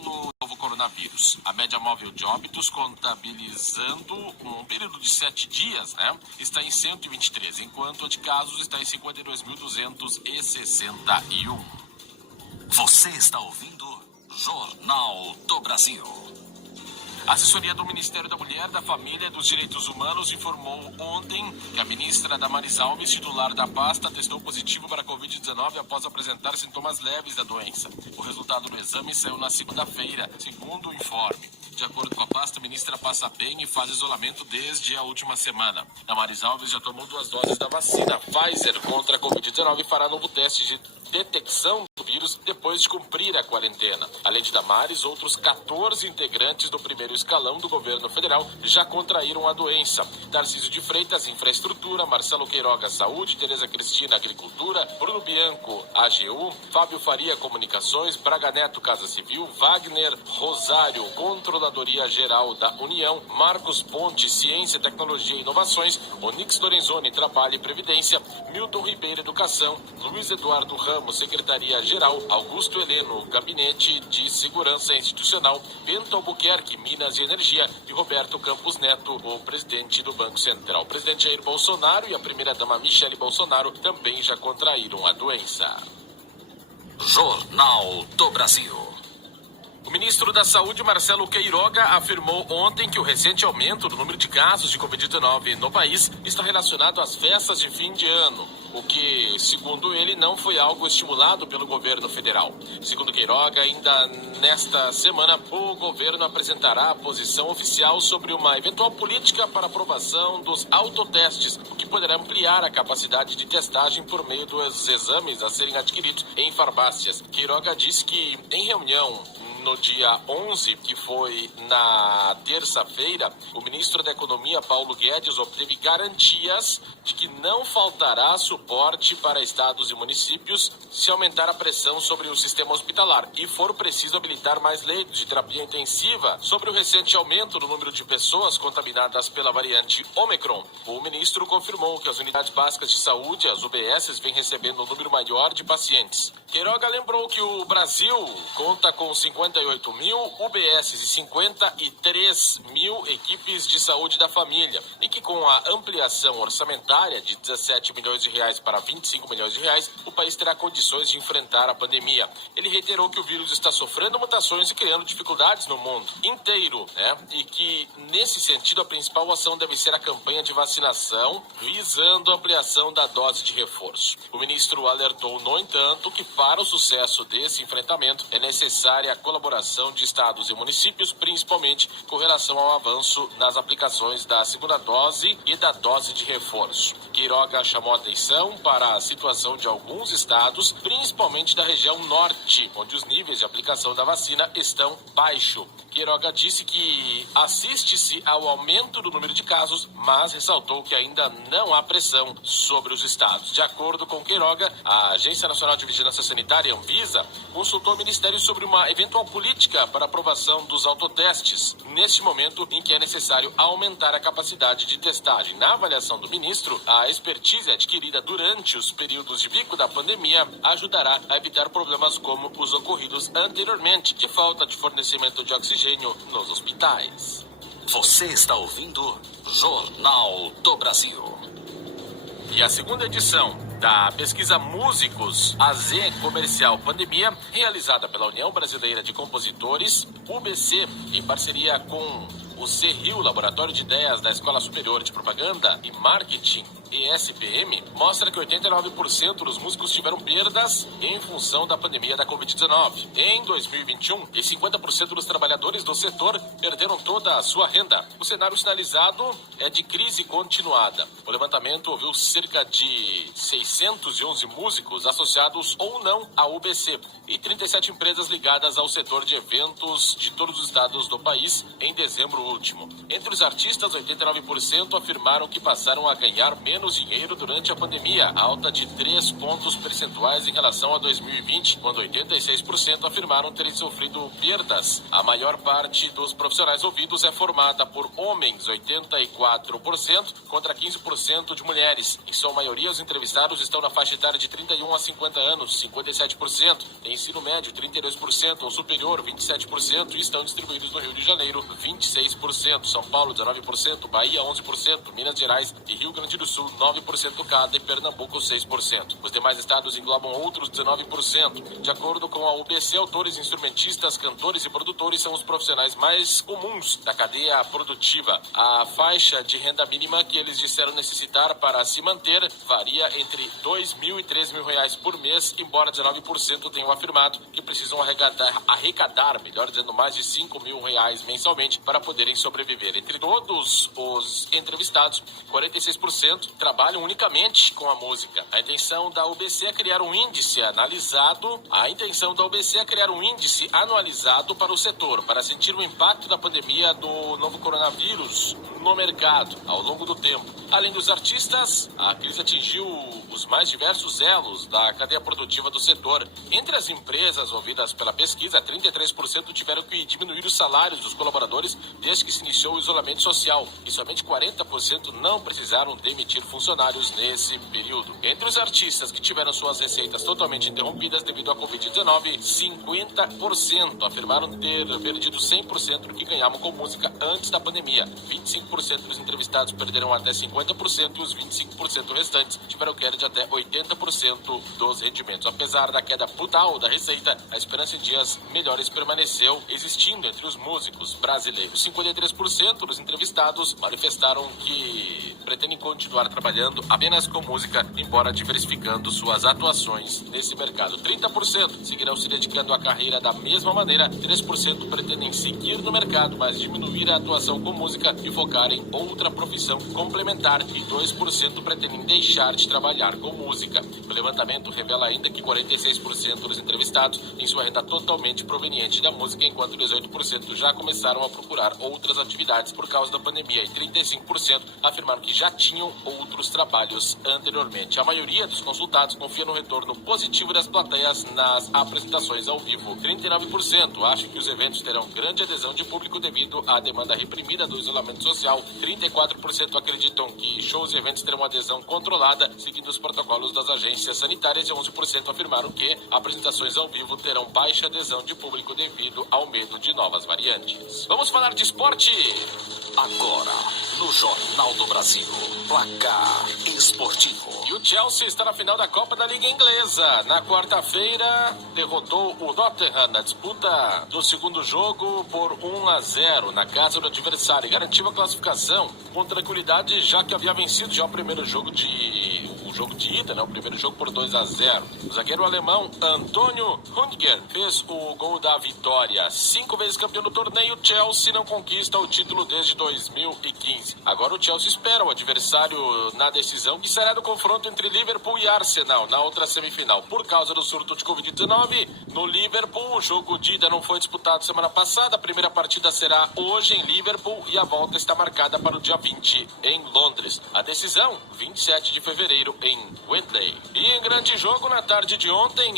pelo novo coronavírus. A média móvel de óbitos, contabilizando um período de 7 dias, está em 123, enquanto a de casos está em 52.261. Você está ouvindo Jornal do Brasil. A assessoria do Ministério da Mulher, da Família e dos Direitos Humanos informou ontem que a ministra Damares Alves, titular da pasta, testou positivo para a Covid-19 após apresentar sintomas leves da doença. O resultado do exame saiu na segunda-feira, segundo o informe. De acordo com a pasta, a ministra passa bem e faz isolamento desde a última semana. Damares Alves já tomou 2 doses da vacina Pfizer contra a Covid-19 e fará novo teste de detecção do vírus depois de cumprir a quarentena. Além de Damares, outros 14 integrantes do primeiro escalão do governo federal já contraíram a doença. Tarcísio de Freitas, Infraestrutura, Marcelo Queiroga, Saúde, Tereza Cristina, Agricultura, Bruno Bianco, AGU, Fábio Faria, Comunicações, Braga Neto, Casa Civil, Wagner Rosário, Controladoria Geral da União, Marcos Ponte, Ciência, Tecnologia e Inovações, Onix Lorenzoni, Trabalho e Previdência, Milton Ribeiro, Educação, Luiz Eduardo Ramos, Secretaria-Geral, Augusto Heleno, Gabinete de Segurança Institucional, Bento Albuquerque, Minas e Energia, e Roberto Campos Neto, o presidente do Banco Central. O presidente Jair Bolsonaro e a primeira-dama Michele Bolsonaro também já contraíram a doença. Jornal do Brasil. O ministro da Saúde, Marcelo Queiroga, afirmou ontem que o recente aumento do número de casos de Covid-19 no país está relacionado às festas de fim de ano, o que, segundo ele, não foi algo estimulado pelo governo federal. Segundo Queiroga, ainda nesta semana, o governo apresentará a posição oficial sobre uma eventual política para aprovação dos autotestes, o que poderá ampliar a capacidade de testagem por meio dos exames a serem adquiridos em farmácias. Queiroga disse que, em reunião no dia 11, que foi na terça-feira, o ministro da Economia, Paulo Guedes, obteve garantias de que não faltará suporte para estados e municípios se aumentar a pressão sobre o sistema hospitalar e for preciso habilitar mais leitos de terapia intensiva sobre o recente aumento do número de pessoas contaminadas pela variante Ômicron. O ministro confirmou que as unidades básicas de saúde, as UBSs, vêm recebendo um número maior de pacientes. Queiroga lembrou que o Brasil conta com 58 mil UBSs e 53 mil equipes de saúde da família e que com a ampliação orçamentária de 17 milhões de reais para 25 milhões de reais, o país terá condições de enfrentar a pandemia. Ele reiterou que o vírus está sofrendo mutações e criando dificuldades no mundo inteiro, e que, nesse sentido, a principal ação deve ser a campanha de vacinação visando a ampliação da dose de reforço. O ministro alertou, no entanto, que para o sucesso desse enfrentamento é necessária a colaboração de estados e municípios, principalmente com relação ao avanço nas aplicações da segunda dose e da dose de reforço. Queiroga chamou a atenção para a situação de alguns estados, principalmente da região norte, onde os níveis de aplicação da vacina estão baixos. Queiroga disse que assiste-se ao aumento do número de casos, mas ressaltou que ainda não há pressão sobre os estados. De acordo com Queiroga, a Agência Nacional de Vigilância Sanitária, Anvisa, consultou o Ministério sobre uma eventual política para aprovação dos autotestes, neste momento em que é necessário aumentar a capacidade de testagem. Na avaliação do ministro, a expertise adquirida durante os períodos de pico da pandemia ajudará a evitar problemas como os ocorridos anteriormente, de falta de fornecimento de oxigênio nos hospitais. Você está ouvindo Jornal do Brasil. E a segunda edição da pesquisa Músicos AZ Comercial Pandemia, realizada pela União Brasileira de Compositores, UBC, em parceria com o CRIO, Laboratório de Ideias da Escola Superior de Propaganda e Marketing, ESPM, mostra que 89% dos músicos tiveram perdas em função da pandemia da Covid-19 em 2021 e 50% dos trabalhadores do setor perderam toda a sua renda. O cenário sinalizado é de crise continuada. O levantamento ouviu cerca de 611 músicos associados ou não à UBC e 37 empresas ligadas ao setor de eventos de todos os estados do país em dezembro último. Entre os artistas, 89% afirmaram que passaram a ganhar menos menos dinheiro durante a pandemia, alta de 3 pontos percentuais em relação a 2020, quando 86% afirmaram terem sofrido perdas. A maior parte dos profissionais ouvidos é formada por homens, 84%, contra 15% de mulheres. Em sua maioria, os entrevistados estão na faixa etária de 31 a 50 anos, 57%, tem ensino médio, 32%, ou superior, 27%, e estão distribuídos no Rio de Janeiro, 26%, São Paulo, 19%, Bahia, 11%, Minas Gerais e Rio Grande do Sul, 9% cada, e Pernambuco, 6%. Os demais estados englobam outros 19%. De acordo com a UBC, autores, instrumentistas, cantores e produtores são os profissionais mais comuns da cadeia produtiva. A faixa de renda mínima que eles disseram necessitar para se manter varia entre R$2.000 e R$3.000 por mês, embora 19% tenham afirmado que precisam arrecadar, melhor dizendo, mais de R$5.000 mensalmente para poderem sobreviver. Entre todos os entrevistados, 46% trabalham unicamente com a música. A intenção da UBC é criar um índice anualizado para o setor, para sentir o impacto da pandemia do novo coronavírus no mercado ao longo do tempo. Além dos artistas, a crise atingiu os mais diversos elos da cadeia produtiva do setor. Entre as empresas ouvidas pela pesquisa, 33% tiveram que diminuir os salários dos colaboradores desde que se iniciou o isolamento social, e somente 40% não precisaram demitir funcionários nesse período. Entre os artistas que tiveram suas receitas totalmente interrompidas devido à Covid-19, 50% afirmaram ter perdido 100% do que ganhavam com música antes da pandemia. 25% dos entrevistados perderam até 50% e os 25% restantes tiveram queda de até 80% dos rendimentos. Apesar da queda brutal da receita, a esperança em dias melhores permaneceu existindo entre os músicos brasileiros. 53% dos entrevistados manifestaram que pretendem continuar trabalhando apenas com música, embora diversificando suas atuações nesse mercado. 30% seguirão se dedicando à carreira da mesma maneira, 3% pretendem seguir no mercado, mas diminuir a atuação com música e focar em outra profissão complementar, e 2% pretendem deixar de trabalhar com música. O levantamento revela ainda que 46% dos entrevistados têm sua renda totalmente proveniente da música, enquanto 18% já começaram a procurar outras atividades por causa da pandemia, e 35% afirmaram que já tinham outros trabalhos anteriormente. A maioria dos consultados confia no retorno positivo das plateias nas apresentações ao vivo. 39% acham que os eventos terão grande adesão de público devido à demanda reprimida do isolamento social. 34% acreditam que shows e eventos terão adesão controlada, seguindo os protocolos das agências sanitárias, e 11% afirmaram que apresentações ao vivo terão baixa adesão de público devido ao medo de novas variantes. Vamos falar de esporte? Agora, no Jornal do Brasil, placar esportivo. E o Chelsea está na final da Copa da Liga Inglesa. Na quarta-feira, derrotou o Tottenham na disputa do segundo jogo por 1-0 na casa do adversário. Garantiu a classificação com tranquilidade, já que havia vencido já o primeiro jogo de ida, né? O primeiro jogo por 2-0. O zagueiro alemão Antônio Rüdiger fez o gol da vitória. 5 vezes campeão do torneio, o Chelsea não conquista o título desde 2015. Agora o Chelsea espera o adversário na decisão, que será do confronto entre Liverpool e Arsenal na outra semifinal. Por causa do surto de Covid-19, no Liverpool, o jogo de ida não foi disputado semana passada. A primeira partida será hoje em Liverpool e a volta está marcada para o dia 20 em Londres. A decisão, 27 de fevereiro em Wembley. E em grande jogo na tarde de ontem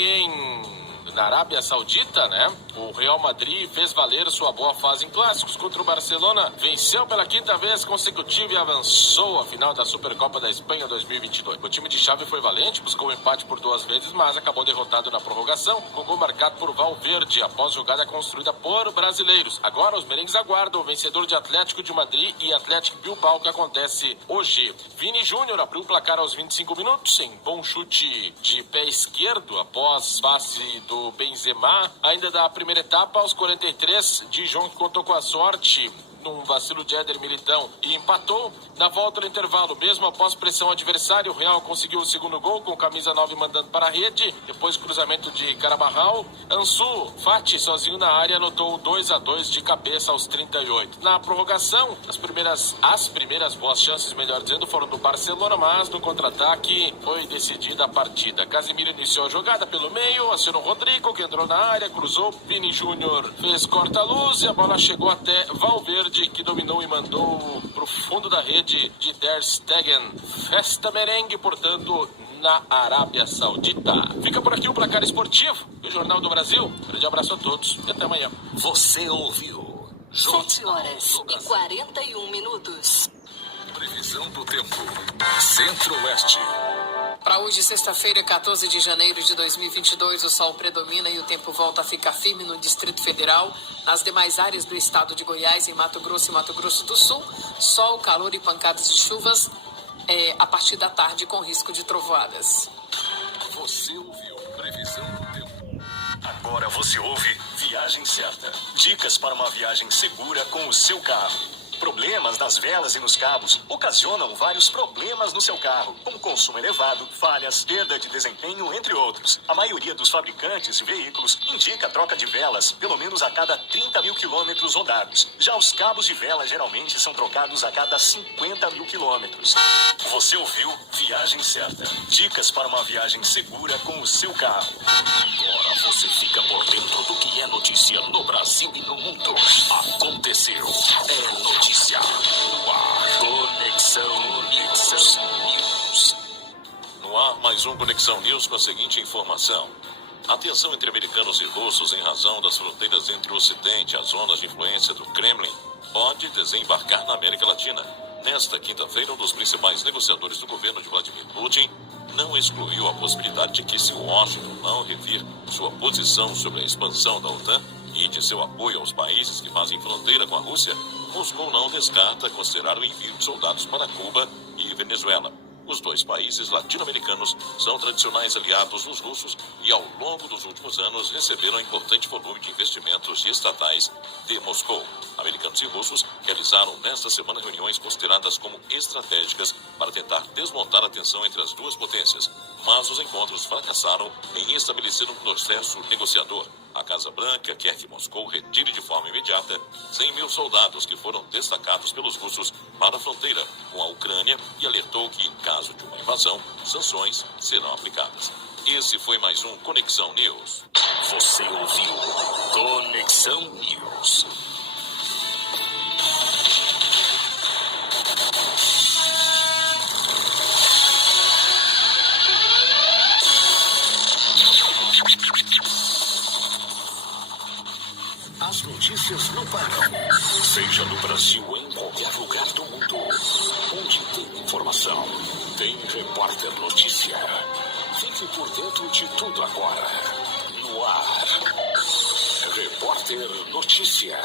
na Arábia Saudita, né? O Real Madrid fez valer sua boa fase em clássicos contra o Barcelona, venceu pela quinta vez consecutiva e avançou à final da Supercopa da Espanha 2022. O time de Xavi foi valente, buscou o empate por 2 vezes, mas acabou derrotado na prorrogação, com gol marcado por Valverde, após jogada construída por brasileiros. Agora os merengues aguardam o vencedor de Atlético de Madrid e Atlético Bilbao, que acontece hoje. Vini Júnior abriu o placar aos 25 minutos, em bom chute de pé esquerdo, após passe do Benzema. Ainda da primeira etapa, aos 43, Dijon, que contou com a sorte num vacilo de Éder Militão e empatou. Na volta do intervalo, mesmo após pressão adversária, o Real conseguiu o segundo gol com camisa 9 mandando para a rede. Depois cruzamento de Carabarral, Ansu Fati sozinho na área anotou 2-2 de cabeça aos 38. Na prorrogação, as primeiras boas chances, melhor dizendo, foram do Barcelona, mas no contra-ataque foi decidida a partida. Casemiro iniciou a jogada pelo meio, acionou Rodrigo, que entrou na área, cruzou, Vini Júnior fez corta-luz e a bola chegou até Valverde, verde que dominou e mandou pro fundo da rede de Der Stegen. Festa merengue, portanto, na Arábia Saudita. Fica por aqui o Placar Esportivo e o Jornal do Brasil. Grande abraço a todos e até amanhã. Você ouviu? 7 horas e 41 minutos. Previsão do tempo. Centro-Oeste. Para hoje, sexta-feira, 14 de janeiro de 2022, o sol predomina e o tempo volta a ficar firme no Distrito Federal. Nas demais áreas do estado de Goiás, em Mato Grosso e Mato Grosso do Sul, sol, calor e pancadas de chuvas a partir da tarde com risco de trovoadas. Você ouviu? Previsão do tempo. Agora você ouve Viagem Certa. Dicas para uma viagem segura com o seu carro. Problemas nas velas e nos cabos ocasionam vários problemas no seu carro, como consumo elevado, falhas, perda de desempenho, entre outros. A maioria dos fabricantes de veículos indica a troca de velas pelo menos a cada 30 mil quilômetros rodados. Já os cabos de vela geralmente são trocados a cada 50 mil quilômetros. Você ouviu Viagem Certa. Dicas para uma viagem segura com o seu carro. Agora você fica por dentro do que é notícia no Brasil e no mundo. Aconteceu. É notícia. No ar. Conexão News. No ar, mais um Conexão News com a seguinte informação. A tensão entre americanos e russos em razão das fronteiras entre o Ocidente e as zonas de influência do Kremlin pode desembarcar na América Latina. Nesta quinta-feira, um dos principais negociadores do governo de Vladimir Putin não excluiu a possibilidade de que, se Washington não revir sua posição sobre a expansão da OTAN e de seu apoio aos países que fazem fronteira com a Rússia, Moscou não descarta considerar o envio de soldados para Cuba e Venezuela. Os dois países latino-americanos são tradicionais aliados dos russos e, ao longo dos últimos anos, receberam importante volume de investimentos estatais de Moscou. Americanos e russos realizaram nesta semana reuniões consideradas como estratégicas para tentar desmontar a tensão entre as duas potências, mas os encontros fracassaram em estabelecer um processo negociador. A Casa Branca quer que Moscou retire de forma imediata 100 mil soldados que foram destacados pelos russos para a fronteira com a Ucrânia e alertou que, em caso de uma invasão, sanções serão aplicadas. Esse foi mais um Conexão News. Você ouviu Conexão News. As notícias não param. Seja no Brasil ou em qualquer lugar do mundo. Onde tem informação, tem Repórter Notícia. Fique por dentro de tudo agora. No ar. Repórter Notícia.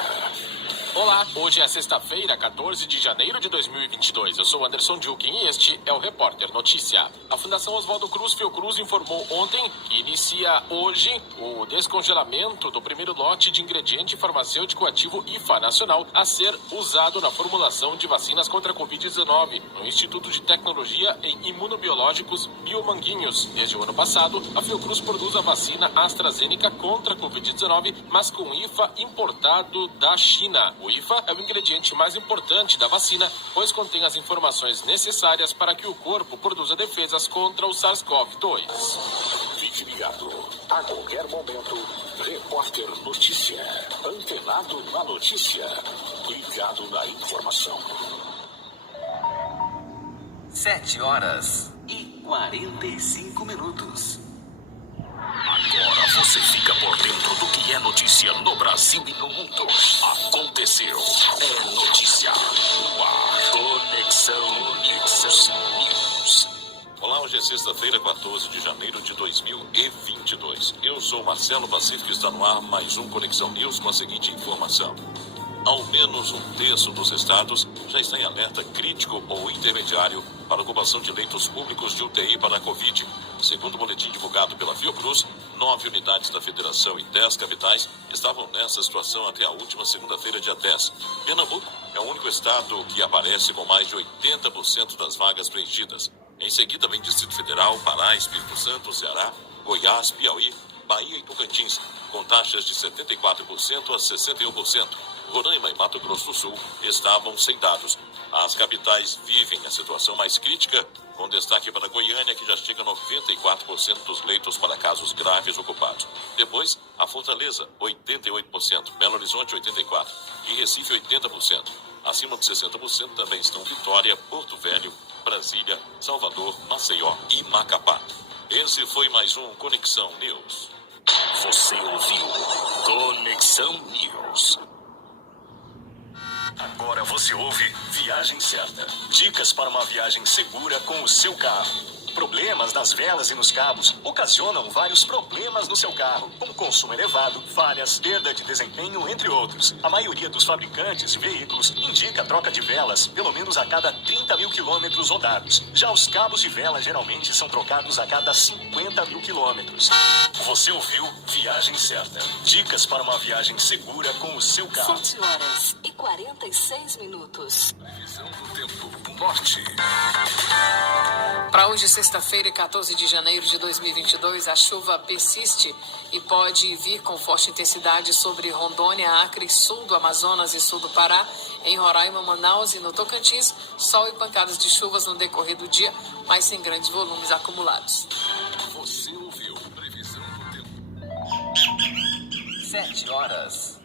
Olá, hoje é sexta-feira, 14 de janeiro de 2022. Eu sou Anderson Dilkin e este é o Repórter Notícia. A Fundação Oswaldo Cruz Fiocruz informou ontem que inicia hoje o descongelamento do primeiro lote de ingrediente farmacêutico ativo IFA nacional a ser usado na formulação de vacinas contra a Covid-19 no Instituto de Tecnologia em Imunobiológicos Biomanguinhos. Desde o ano passado, a Fiocruz produz a vacina AstraZeneca contra a Covid-19, mas com IFA importado da China. O IFA é o ingrediente mais importante da vacina, pois contém as informações necessárias para que o corpo produza defesas contra o SARS-CoV-2. Fique ligado. A qualquer momento, Repórter Notícia. Antenado na notícia. Ligado na informação. 7 horas e 45 minutos. Agora você fica por dentro do que é notícia no Brasil e no mundo. Aconteceu. É notícia. No ar. Conexão News. Olá, hoje é sexta-feira, 14 de janeiro de 2022. Eu sou Marcelo Pacífico e está no ar mais um Conexão News com a seguinte informação. Ao menos um terço dos estados já está em alerta crítico ou intermediário para ocupação de leitos públicos de UTI para a Covid. Segundo o boletim divulgado pela Fiocruz, 9 unidades da Federação e 10 capitais estavam nessa situação até a última segunda-feira, dia 10. Pernambuco é o único estado que aparece com mais de 80% das vagas preenchidas. Em seguida vem Distrito Federal, Pará, Espírito Santo, Ceará, Goiás, Piauí, Bahia e Tocantins, com taxas de 74% a 61%. Roraima e Mato Grosso do Sul estavam sem dados. As capitais vivem a situação mais crítica Com destaque para Goiânia, que já chega a 94% dos leitos para casos graves ocupados. Depois, a Fortaleza, 88%, Belo Horizonte, 84%, e Recife, 80%. Acima de 60% também estão Vitória, Porto Velho, Brasília, Salvador, Maceió e Macapá. Esse foi mais um Conexão News. Você ouviu Conexão News. Agora você ouve Viagem Certa. Dicas para uma viagem segura com o seu carro. Problemas nas velas e nos cabos ocasionam vários problemas no seu carro, como consumo elevado, falhas, perda de desempenho, entre outros. A maioria dos fabricantes de veículos indica a troca de velas pelo menos a cada 30 mil quilômetros rodados. Já os cabos de vela geralmente são trocados a cada 50 mil quilômetros. Você ouviu Viagem Certa. Dicas para uma viagem segura com o seu carro. 7h46. Previsão do tempo. Norte. Para hoje, sexta-feira, 14 de janeiro de 2022, a chuva persiste e pode vir com forte intensidade sobre Rondônia, Acre, sul do Amazonas e sul do Pará, em Roraima, Manaus e no Tocantins, sol e pancadas de chuvas no decorrer do dia, mas sem grandes volumes acumulados. Você ouviu Previsão do tempo. 7h47.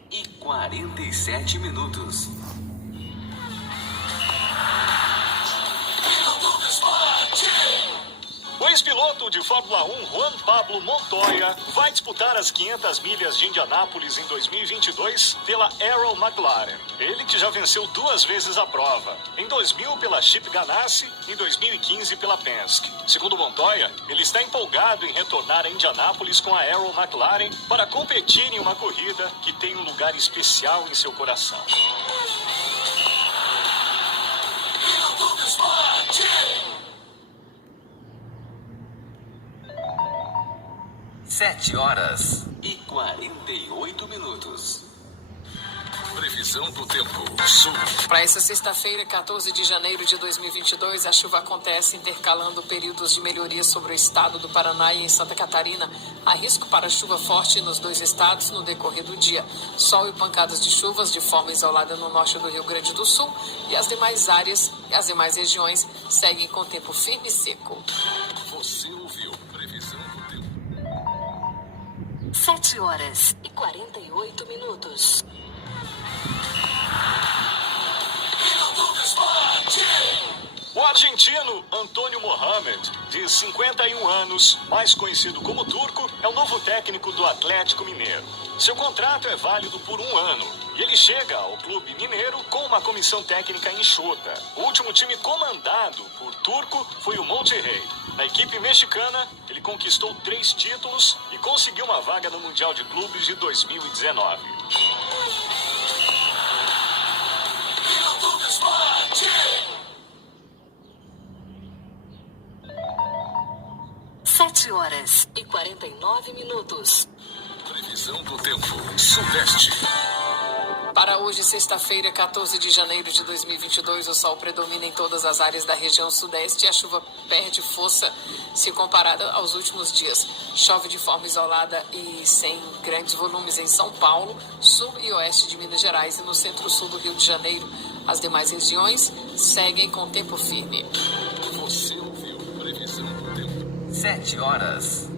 O ex-piloto de Fórmula 1, Juan Pablo Montoya, vai disputar as 500 milhas de Indianápolis em 2022 pela Arrow McLaren. Ele que já venceu 2 vezes a prova, em 2000 pela Chip Ganassi e em 2015 pela Penske. Segundo Montoya, ele está empolgado em retornar a Indianápolis com a Arrow McLaren para competir em uma corrida que tem um lugar especial em seu coração. 7h48. Previsão do tempo. Sul. Para essa sexta-feira, 14 de janeiro de 2022, a chuva acontece intercalando períodos de melhoria sobre o estado do Paraná e em Santa Catarina. Há risco para chuva forte nos 2 estados no decorrer do dia. Sol e pancadas de chuvas de forma isolada no norte do Rio Grande do Sul e as demais áreas e as demais regiões seguem com tempo firme e seco. Você ouviu Previsão do tempo. 7h48. O argentino Antônio Mohamed, de 51 anos, mais conhecido como Turco, é o novo técnico do Atlético Mineiro. Seu contrato é válido por 1 ano e ele chega ao clube mineiro com uma comissão técnica enxuta. O último time comandado por Turco foi o Monterrey. Na equipe mexicana, ele conquistou 3 títulos e conseguiu uma vaga no Mundial de Clubes de 2019. 7h49. Previsão do tempo. Sudeste. Para hoje, sexta-feira, 14 de janeiro de 2022, o sol predomina em todas as áreas da região sudeste e a chuva perde força se comparada aos últimos dias. Chove de forma isolada e sem grandes volumes em São Paulo, sul e oeste de Minas Gerais e no centro-sul do Rio de Janeiro. As demais regiões seguem com tempo firme. Você ouviu Previsão do tempo. 7h49.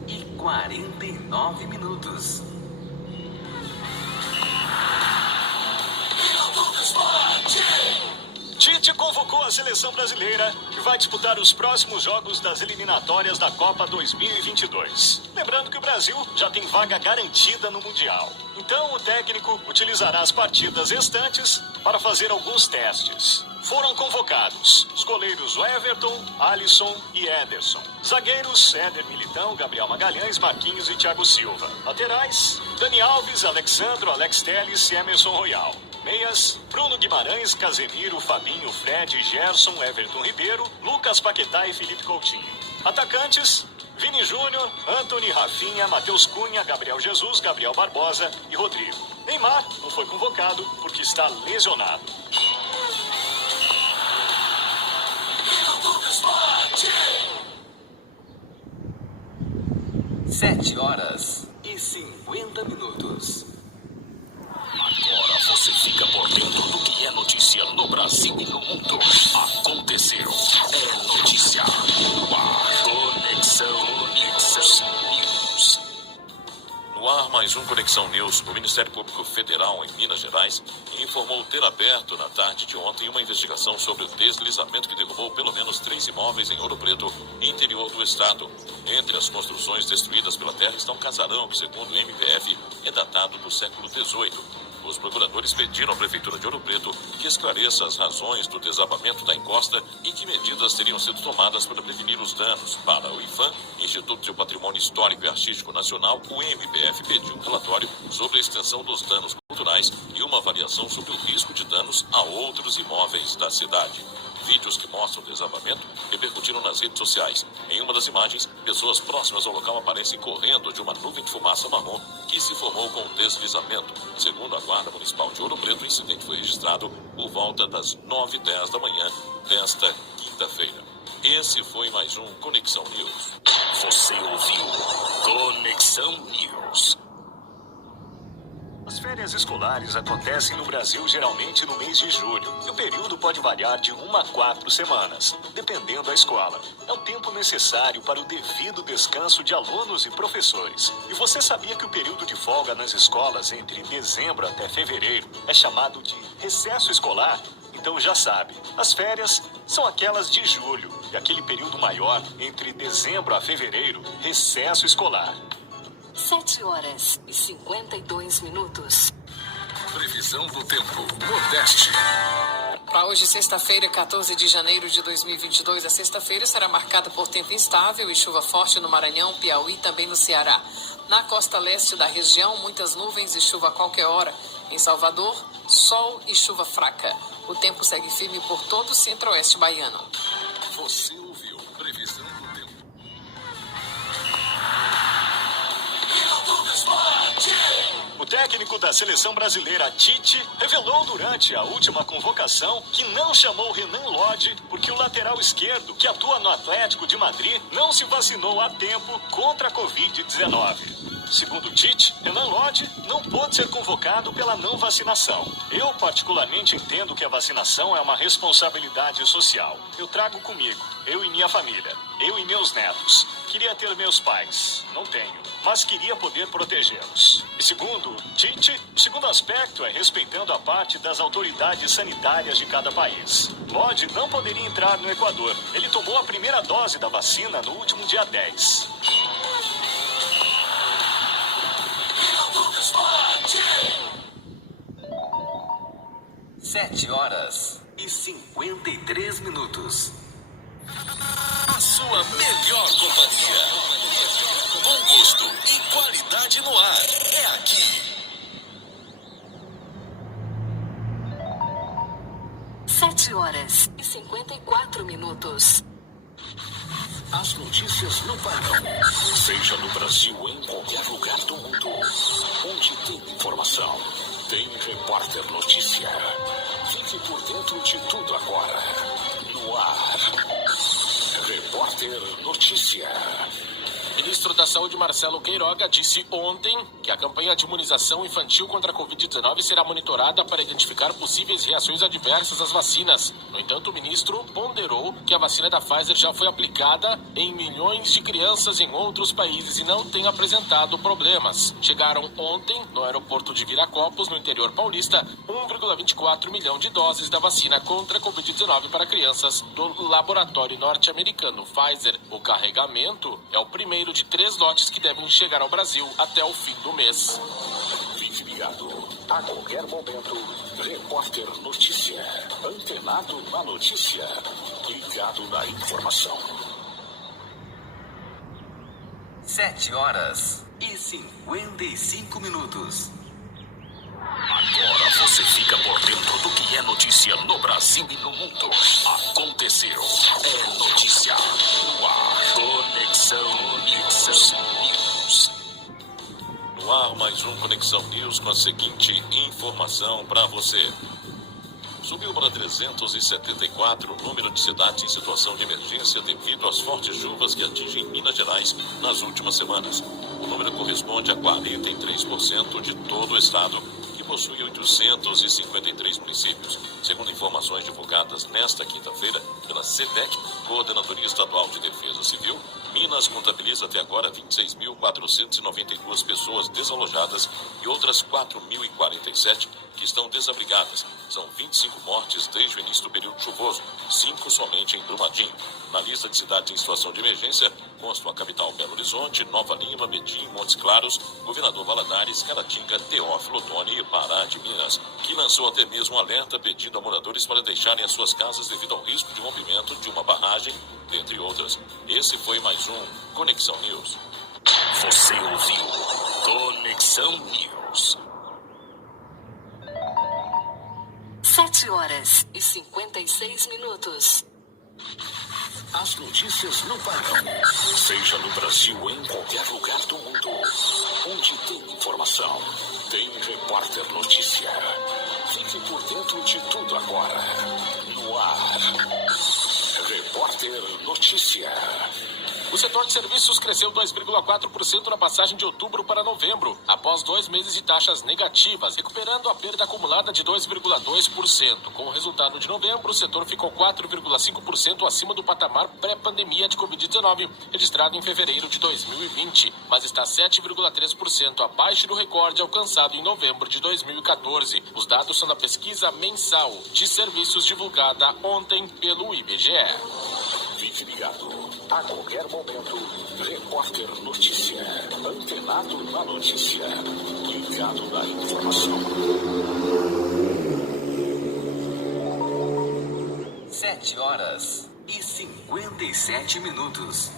Tite convocou a seleção brasileira que vai disputar os próximos jogos das eliminatórias da Copa 2022. Lembrando que o Brasil já tem vaga garantida no Mundial. Então o técnico utilizará as partidas restantes para fazer alguns testes. Foram convocados os goleiros Everton, Alisson e Ederson. Zagueiros, Éder Militão, Gabriel Magalhães, Marquinhos e Thiago Silva. Laterais, Dani Alves, Alexandro, Alex Telles e Emerson Royal. Meias, Bruno Guimarães, Casemiro, Fabinho, Fred, Gerson, Everton Ribeiro, Lucas Paquetá e Felipe Coutinho. Atacantes, Vini Júnior, Antony, Rafinha, Matheus Cunha, Gabriel Jesus, Gabriel Barbosa e Rodrigo. Neymar não foi convocado porque está lesionado. 7h50. Agora você fica por dentro do que é notícia no Brasil e no mundo. Aconteceu. É notícia. mais um Conexão News. O Ministério Público Federal em Minas Gerais informou ter aberto na tarde de ontem uma investigação sobre o deslizamento que derrubou pelo menos 3 imóveis em Ouro Preto, interior do estado. Entre as construções destruídas pela terra está um casarão que, segundo o MPF, é datado do século XVIII. Os procuradores pediram à Prefeitura de Ouro Preto que esclareça as razões do desabamento da encosta e que medidas teriam sido tomadas para prevenir os danos. Para o IPHAN, Instituto de Patrimônio Histórico e Artístico Nacional, o MPF pediu um relatório sobre a extensão dos danos culturais e uma avaliação sobre o risco de danos a outros imóveis da cidade. Vídeos que mostram o desabamento repercutiram nas redes sociais. Em uma das imagens, pessoas próximas ao local aparecem correndo de uma nuvem de fumaça marrom que se formou com o deslizamento. Segundo a Guarda Municipal de Ouro Preto, o incidente foi registrado por volta das 9h10 da manhã desta quinta-feira. Esse foi mais um Conexão News. Você ouviu Conexão News. As férias escolares acontecem no Brasil geralmente no mês de julho, e o período pode variar de 1 a 4 semanas, dependendo da escola. É um tempo necessário para o devido descanso de alunos e professores. E você sabia que o período de folga nas escolas entre dezembro até fevereiro é chamado de recesso escolar? Então já sabe, as férias são aquelas de julho, e aquele período maior entre dezembro a fevereiro, recesso escolar. 7h52. Previsão do tempo, Nordeste. Para hoje, sexta-feira, 14 de janeiro de 2022, a sexta-feira será marcada por tempo instável e chuva forte no Maranhão, Piauí e também no Ceará. Na costa leste da região, muitas nuvens e chuva a qualquer hora. Em Salvador, sol e chuva fraca. O tempo segue firme por todo o centro-oeste baiano. Você ouviu Previsão do tempo. O técnico da seleção brasileira, Tite, revelou durante a última convocação que não chamou Renan Lodge porque o lateral esquerdo, que atua no Atlético de Madrid, não se vacinou a tempo contra a Covid-19. Segundo Tite, Renan Lodge não pôde ser convocado pela não vacinação. Eu particularmente entendo que a vacinação é uma responsabilidade social. Eu trago comigo, eu e minha família, eu e meus netos. Queria ter meus pais, não tenho, mas queria poder protegê-los. E segundo Tite, o segundo aspecto é respeitando a parte das autoridades sanitárias de cada país. Lodge não poderia entrar no Equador. Ele tomou a primeira dose da vacina no último dia 10. 7h53. A sua melhor companhia. Bom gosto e qualidade no ar. É aqui. 7h54. As notícias no painel. Seja no Brasil ou em qualquer lugar do mundo. Onde tem informação, tem Repórter Notícia. Fique por dentro de tudo agora. No ar. Repórter Notícia. Ministro da Saúde, Marcelo Queiroga, disse ontem que a campanha de imunização infantil contra a Covid-19 será monitorada para identificar possíveis reações adversas às vacinas. No entanto, o ministro ponderou que a vacina da Pfizer já foi aplicada em milhões de crianças em outros países e não tem apresentado problemas. Chegaram ontem, no aeroporto de Viracopos, no interior paulista, 1,24 milhão de doses da vacina contra a Covid-19 para crianças do laboratório norte-americano Pfizer. O carregamento é o primeiro de 3 lotes que devem chegar ao Brasil até o fim do mês. Fique ligado. A qualquer momento, Repórter Notícia. Antenado na notícia. Ligado na informação. 7h55. Agora você fica por dentro do que é notícia no Brasil e no mundo. Aconteceu. É notícia. No ar. Conexão News. No ar, mais um Conexão News com a seguinte informação para você. Subiu para 374 o número de cidades em situação de emergência devido às fortes chuvas que atingem Minas Gerais nas últimas semanas. O número corresponde a 43% de todo o estado, que possui 853 municípios. Segundo informações divulgadas nesta quinta-feira pela SEDEC, Coordenadoria Estadual de Defesa Civil, Minas contabiliza até agora 26.492 pessoas desalojadas e outras 4.047 que estão desabrigadas. São 25 mortes desde o início do período chuvoso, 5 somente em Brumadinho. Na lista de cidades em situação de emergência constam a capital Belo Horizonte, Nova Lima, Betim, Montes Claros, Governador Valadares, Caratinga, Teófilo Otoni e Pará de Minas, que lançou até mesmo um alerta pedindo a moradores para deixarem as suas casas devido ao risco de rompimento de uma barragem, dentre outras. Esse foi mais um Conexão News. Você ouviu Conexão News. 7h56. As notícias não param. Seja no Brasil ou em qualquer lugar do mundo. Onde tem informação, tem Repórter Notícia. Fique por dentro de tudo agora. No ar. Repórter Notícia. O setor de serviços cresceu 2,4% na passagem de outubro para novembro, após 2 meses de taxas negativas, recuperando a perda acumulada de 2,2%. Com o resultado de novembro, o setor ficou 4,5% acima do patamar pré-pandemia de Covid-19, registrado em fevereiro de 2020, mas está 7,3% abaixo do recorde alcançado em novembro de 2014. Os dados são da pesquisa mensal de serviços divulgada ontem pelo IBGE. Fique ligado. A qualquer momento, Repórter Notícia. Antenado na notícia. Ligado na informação. 7h57.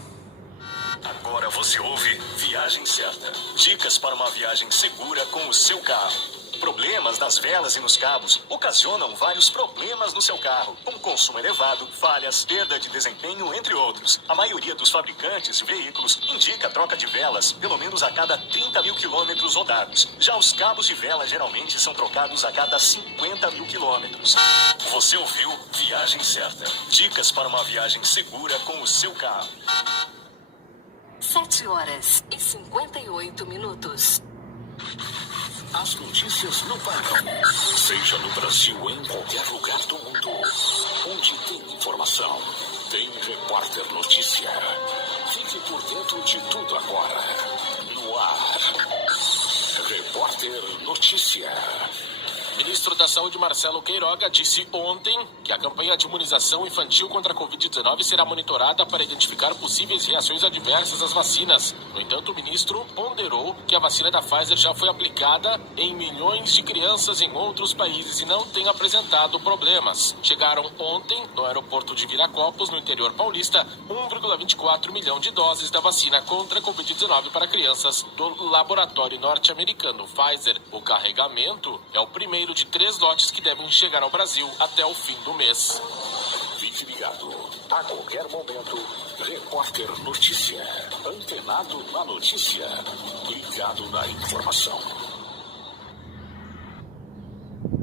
Agora você ouve Viagem Certa. Dicas para uma viagem segura com o seu carro. Problemas nas velas e nos cabos ocasionam vários problemas no seu carro, como consumo elevado, falhas, perda de desempenho, entre outros. A maioria dos fabricantes de veículos indica a troca de velas pelo menos a cada 30 mil quilômetros rodados. Já os cabos de vela geralmente são trocados a cada 50 mil quilômetros. Você ouviu Viagem Certa. Dicas para uma viagem segura com o seu carro. 7h58. As notícias não param. Seja no Brasil ou em qualquer lugar do mundo. Onde tem informação, tem Repórter Notícia. Fique por dentro de tudo agora. No ar. Repórter Notícia. Ministro da Saúde Marcelo Queiroga disse ontem que a campanha de imunização infantil contra a Covid-19 será monitorada para identificar possíveis reações adversas às vacinas. No entanto, o ministro ponderou que a vacina da Pfizer já foi aplicada em milhões de crianças em outros países e não tem apresentado problemas. Chegaram ontem, no aeroporto de Viracopos, no interior paulista, 1,24 milhão de doses da vacina contra a Covid-19 para crianças do laboratório norte-americano Pfizer. O carregamento é o primeiro de 3 lotes que devem chegar ao Brasil até o fim do mês. Fique ligado. A qualquer momento, Repórter Notícia. Antenado na notícia. Ligado na informação.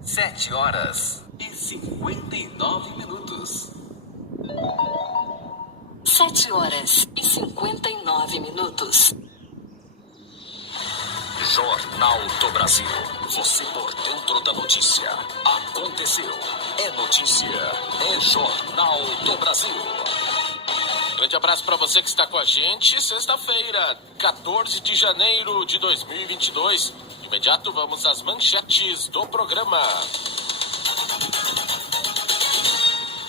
7h59. 7h59. Jornal do Brasil. Você por dentro da notícia. Aconteceu. É notícia. É Jornal do Brasil. Grande abraço para você que está com a gente. Sexta-feira, 14 de janeiro de 2022. De imediato vamos às manchetes do programa.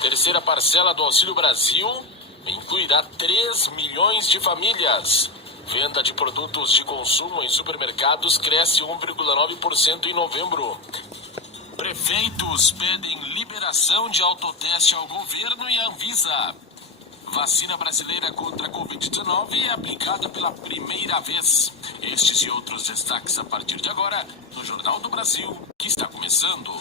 Terceira parcela do Auxílio Brasil incluirá 3 milhões de famílias. Venda de produtos de consumo em supermercados cresce 1,9% em novembro. Prefeitos pedem liberação de autoteste ao governo e à Anvisa. Vacina brasileira contra a Covid-19 é aplicada pela primeira vez. Estes e outros destaques a partir de agora no Jornal do Brasil, que está começando.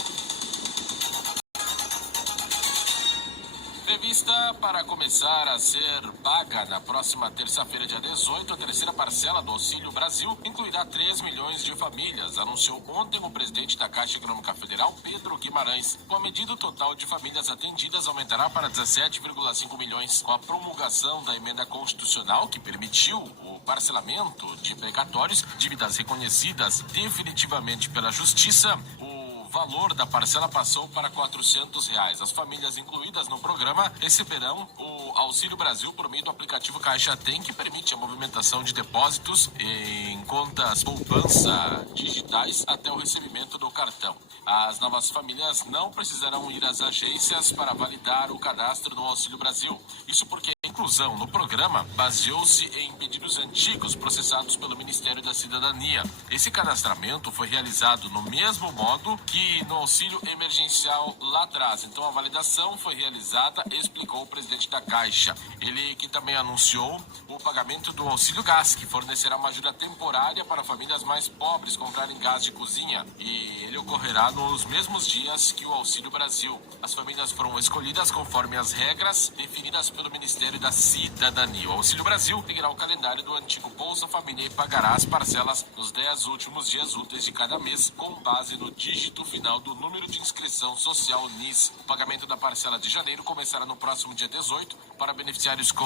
Prevista para começar a ser paga na próxima terça-feira, dia 18, a terceira parcela do Auxílio Brasil incluirá 3 milhões de famílias, anunciou ontem o presidente da Caixa Econômica Federal, Pedro Guimarães. Com a medida, o total de famílias atendidas aumentará para 17,5 milhões. Com a promulgação da emenda constitucional que permitiu o parcelamento de precatórios, dívidas reconhecidas definitivamente pela Justiça, o valor da parcela passou para R$ 400. As famílias incluídas no programa receberão o Auxílio Brasil por meio do aplicativo Caixa Tem, que permite a movimentação de depósitos em contas poupança digitais até o recebimento do cartão. As novas famílias não precisarão ir às agências para validar o cadastro no Auxílio Brasil. Isso porque a inclusão no programa baseou-se em pedidos antigos processados pelo Ministério da Cidadania. Esse cadastramento foi realizado no mesmo modo que no auxílio emergencial lá atrás. Então a validação foi realizada, explicou o presidente da Caixa. Ele que também anunciou o pagamento do auxílio gás, que fornecerá uma ajuda temporária para famílias mais pobres comprarem gás de cozinha. E ele ocorrerá nos mesmos dias que o Auxílio Brasil. As famílias foram escolhidas conforme as regras definidas pelo Ministério da Cidadania. O Auxílio Brasil seguirá o calendário do antigo Bolsa Família e pagará as parcelas nos 10 últimos dias úteis de cada mês, com base no dígito final do número de inscrição social NIS. O pagamento da parcela de janeiro começará no próximo dia 18 para beneficiários com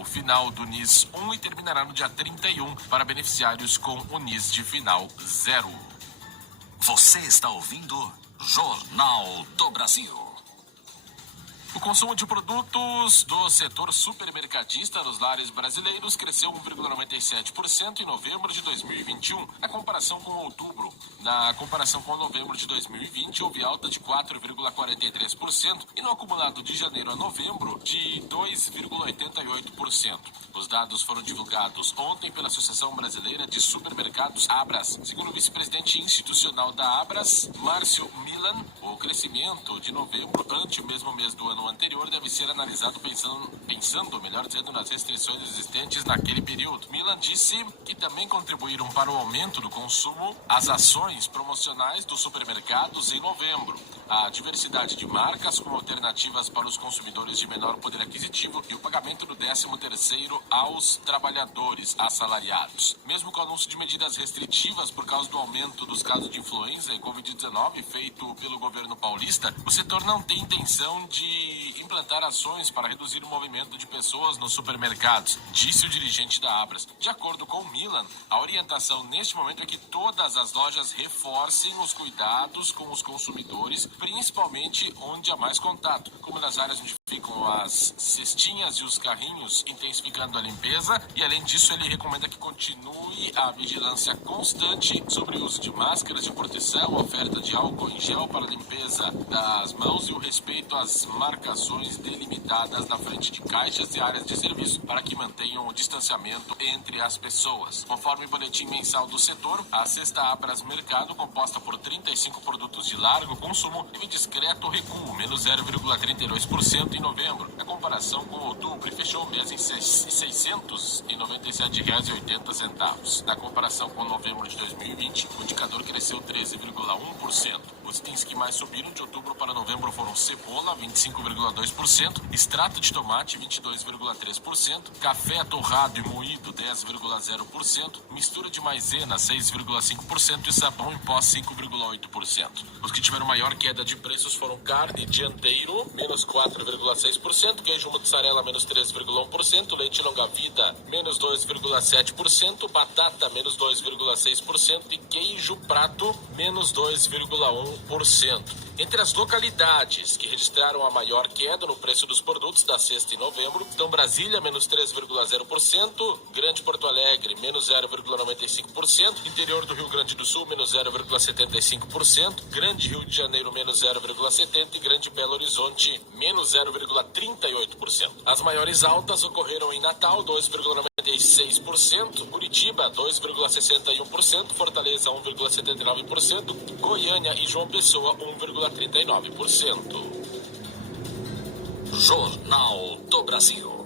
o final do NIS 1 e terminará no dia 31 para beneficiários com o NIS de final 0. Você está ouvindo Jornal do Brasil. O consumo de produtos do setor supermercadista nos lares brasileiros cresceu 1,97% em novembro de 2021, na comparação com outubro. Na comparação com novembro de 2020, houve alta de 4,43% e no acumulado de janeiro a novembro, de 2,88%. Os dados foram divulgados ontem pela Associação Brasileira de Supermercados, Abras. Segundo o vice-presidente institucional da Abras, Márcio Milan, o crescimento de novembro ante o mesmo mês do ano anterior deve ser analisado pensando, melhor dizendo, nas restrições existentes naquele período. Milan disse que também contribuíram para o aumento do consumo as ações promocionais dos supermercados em novembro, a diversidade de marcas com alternativas para os consumidores de menor poder aquisitivo e o pagamento do 13º aos trabalhadores assalariados. Mesmo com o anúncio de medidas restritivas por causa do aumento dos casos de influenza e Covid-19 feito pelo governo paulista, o setor não tem intenção de implantar ações para reduzir o movimento de pessoas nos supermercados, disse o dirigente da Abras. De acordo com o Milan, a orientação neste momento é que todas as lojas reforcem os cuidados com os consumidores, principalmente onde há mais contato, como nas áreas onde ficam as cestinhas e os carrinhos, intensificando a limpeza, e além disso ele recomenda que continue a vigilância constante sobre o uso de máscaras de proteção, oferta de álcool em gel para limpeza das mãos e o respeito às marcações delimitadas na frente de caixas e áreas de serviço para que mantenham o distanciamento entre as pessoas. Conforme o boletim mensal do setor, a cesta Abras Mercado, composta por 35 produtos de largo consumo, teve discreto recuo, menos 0,32% em novembro, na comparação com outubro, e fechou o mês em R$ 697,80. Na comparação com novembro de 2020, o indicador cresceu 13,1%. Os itens que mais subiram de outubro para novembro foram cebola, 25,2%, extrato de tomate, 22,3%, café torrado e moído, 10,0%, mistura de maisena, 6,5% e sabão em pó, 5,8%. Os que tiveram maior queda de preços foram carne dianteiro, menos 4,6%, queijo mussarela, menos 3,1%, leite longa-vida, menos 2,7%, batata, menos 2,6% e queijo prato, menos 2,1%. Entre as localidades que registraram a maior queda no preço dos produtos da sexta em novembro estão Brasília, menos 3,0%, Grande Porto Alegre, menos 0,95%, interior do Rio Grande do Sul, menos 0,75%, Grande Rio de Janeiro, menos 0,70% e Grande Belo Horizonte, menos 0,38%. As maiores altas ocorreram em Natal, 2,96%, Curitiba, 2,61%, Fortaleza, 1,79%, Goiânia e João Pessoa, 1,39%. Jornal do Brasil.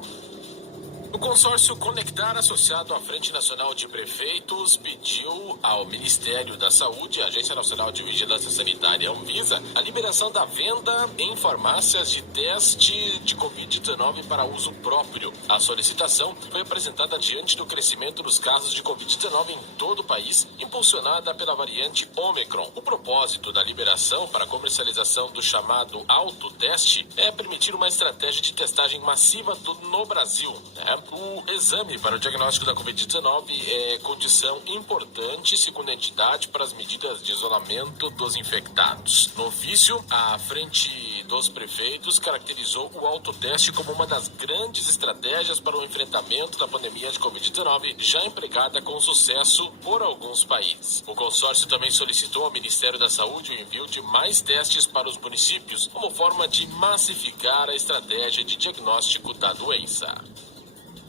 O consórcio Conectar, associado à Frente Nacional de Prefeitos, pediu ao Ministério da Saúde e à Agência Nacional de Vigilância Sanitária, Anvisa, a liberação da venda em farmácias de teste de Covid-19 para uso próprio. A solicitação foi apresentada diante do crescimento dos casos de Covid-19 em todo o país, impulsionada pela variante Ômicron. O propósito da liberação para comercialização do chamado autoteste é permitir uma estratégia de testagem massiva no Brasil, né? O exame para o diagnóstico da Covid-19 é condição importante, segundo a entidade, para as medidas de isolamento dos infectados. No ofício, a frente dos prefeitos caracterizou o autoteste como uma das grandes estratégias para o enfrentamento da pandemia de Covid-19, já empregada com sucesso por alguns países. O consórcio também solicitou ao Ministério da Saúde o envio de mais testes para os municípios, como forma de massificar a estratégia de diagnóstico da doença.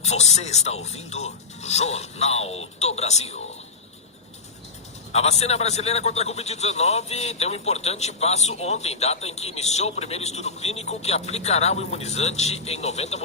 Você está ouvindo Jornal do Brasil. A vacina brasileira contra a Covid-19 deu um importante passo ontem, data em que iniciou o primeiro estudo clínico que aplicará o imunizante em 90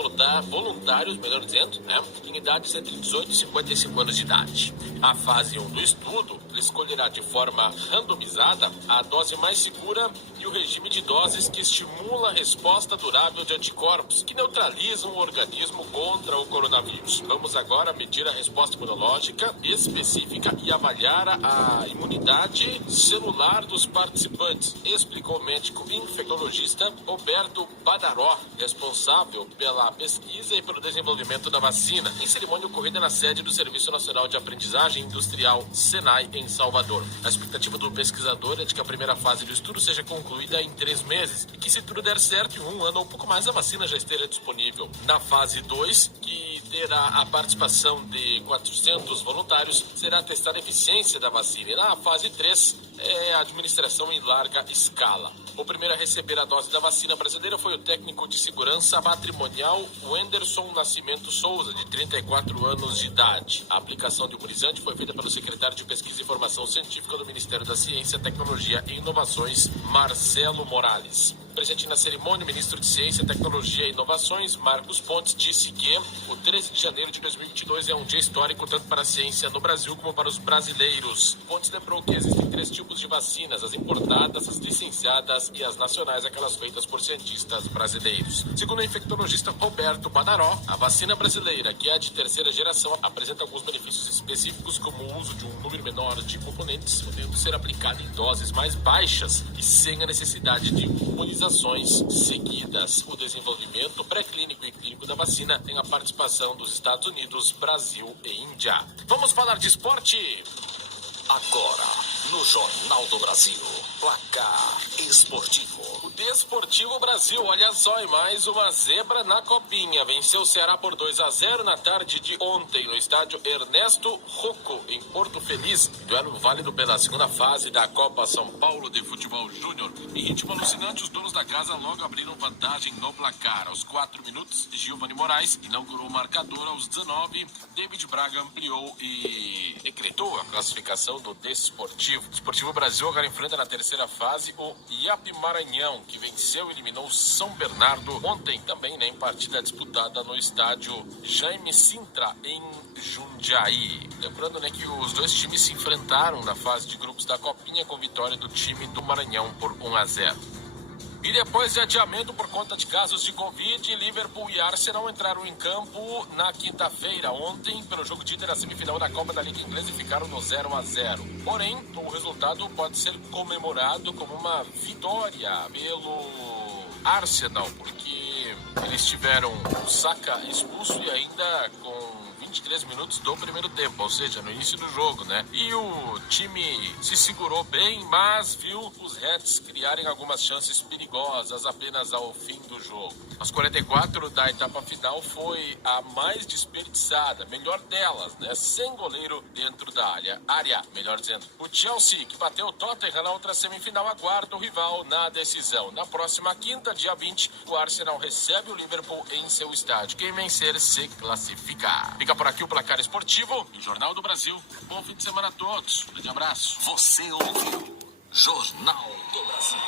voluntários, melhor dizendo, em idades entre 18 e 55 anos de idade. A fase 1 do estudo escolherá de forma randomizada a dose mais segura e o regime de doses que estimula a resposta durável de anticorpos que neutralizam o organismo contra o coronavírus. Vamos agora medir a resposta imunológica específica e avaliar a imunidade celular dos participantes, explicou o médico infectologista Roberto Badaró, responsável pela pesquisa e pelo desenvolvimento da vacina, em cerimônia ocorrida na sede do Serviço Nacional de Aprendizagem Industrial, SENAI, em Salvador. A expectativa do pesquisador é de que a primeira fase do estudo seja concluída em 3 meses e que, se tudo der certo, em 1 ano ou pouco mais, a vacina já esteja disponível. Na fase 2, que terá a participação de 400 voluntários, será testada a eficiência da vacina. E na fase 3, é a administração em larga escala. O primeiro a receber a dose da vacina brasileira foi o técnico de segurança patrimonial Wenderson Nascimento Souza, de 34 anos de idade. A aplicação do imunizante foi feita pelo secretário de Pesquisa e Informação Científica do Ministério da Ciência, Tecnologia e Inovações, Marcelo Morales. Presente na cerimônia, o ministro de Ciência, Tecnologia e Inovações, Marcos Pontes, disse que o 13 de janeiro de 2022 é um dia histórico tanto para a ciência no Brasil como para os brasileiros. Pontes lembrou que existem 3 tipos de vacinas: as importadas, as licenciadas e as nacionais, aquelas feitas por cientistas brasileiros. Segundo o infectologista Roberto Badaró, a vacina brasileira, que é a de 3ª geração, apresenta alguns benefícios específicos, como o uso de um número menor de componentes, podendo ser aplicada em doses mais baixas e sem a necessidade de imunizações seguidas. O desenvolvimento pré-clínico e clínico da vacina tem a participação dos Estados Unidos, Brasil e Índia. Vamos falar de esporte? Agora, no Jornal do Brasil, placar esportivo. O Desportivo Brasil, olha só, e mais uma zebra na Copinha. Venceu o Ceará por 2-0 na tarde de ontem no estádio Ernesto Rocco, em Porto Feliz. Duelo válido pela segunda fase da Copa São Paulo de Futebol Júnior. Em ritmo alucinante, os donos da casa logo abriram vantagem no placar. Aos 4 minutos, Giovanni Moraes inaugurou o marcador. Aos 19, David Braga ampliou e decretou a classificação do Desportivo. O Desportivo Brasil agora enfrenta na terceira fase o IAP Maranhão, que venceu e eliminou São Bernardo ontem também, em partida disputada no estádio Jaime Sintra, em Jundiaí. Lembrando, que os dois times se enfrentaram na fase de grupos da Copinha, com vitória do time do Maranhão por 1-0. E depois de adiamento por conta de casos de Covid, Liverpool e Arsenal entraram em campo na quinta-feira, ontem, pelo jogo de ida da semifinal da Copa da Liga Inglesa, e ficaram no 0-0. Porém, o resultado pode ser comemorado como uma vitória pelo Arsenal, porque eles tiveram o Saka expulso e ainda com 23 minutos do primeiro tempo, ou seja, no início do jogo, E o time se segurou bem, mas viu os Reds criarem algumas chances perigosas apenas ao fim do jogo. As 44 da etapa final foi a mais desperdiçada, melhor delas, sem goleiro dentro da área, melhor dizendo. O Chelsea, que bateu o Tottenham na outra semifinal, aguarda o rival na decisão. Na próxima quinta, dia 20, o Arsenal recebe o Liverpool em seu estádio. Quem vencer se classifica. Fica por aqui o placar esportivo do Jornal do Brasil. Bom fim de semana a todos. Um grande abraço. Você ouviu Jornal do Brasil.